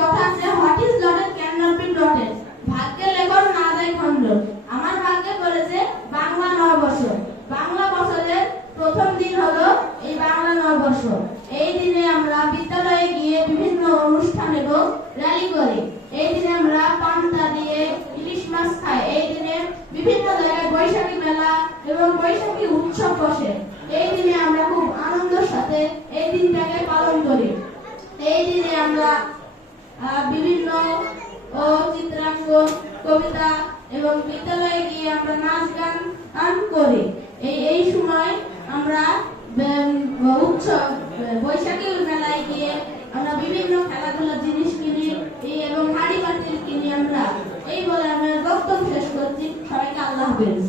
কথা আছে, what is lotted can not be dotted. ভাগ্যের লেখন না যায় খণ্ডন। আমার ভাগ্যে পড়েছে বাংলা নববর্ষ। বাংলা বছরের প্রথম দিন হলো এই বাংলা নববর্ষ। এই দিনে আমরা বিদ্যালয়ে গিয়ে বিভিন্ন অনুষ্ঠান এবং র্যালি করি। এই দিনে আমরা পান্তা দিয়ে ইলিশ মাছ খাই। এই দিনে বিভিন্ন জায়গায় বৈশাখী মেলা এবং বৈশাখী উৎসব বসে। এই দিনে আমরা খুব আনন্দের সাথে এই দিনটাকে পালন করি। এই দিনে আমরা বিভিন্ন চিত্রাঙ্কন, কবিতা এবং বিদ্যালয়ে গিয়ে আমরা নাচ গান করি। এই সময় আমরা উৎসব বৈশাখী মেলায় গিয়ে আমরা বিভিন্ন খেলাধুলার জিনিস কিনি এবং হাড়ি পাতিল কিনি আমরা। এই বলে আমি বক্তব্য শেষ করছি। সবাইকে আল্লাহ হাফেজ।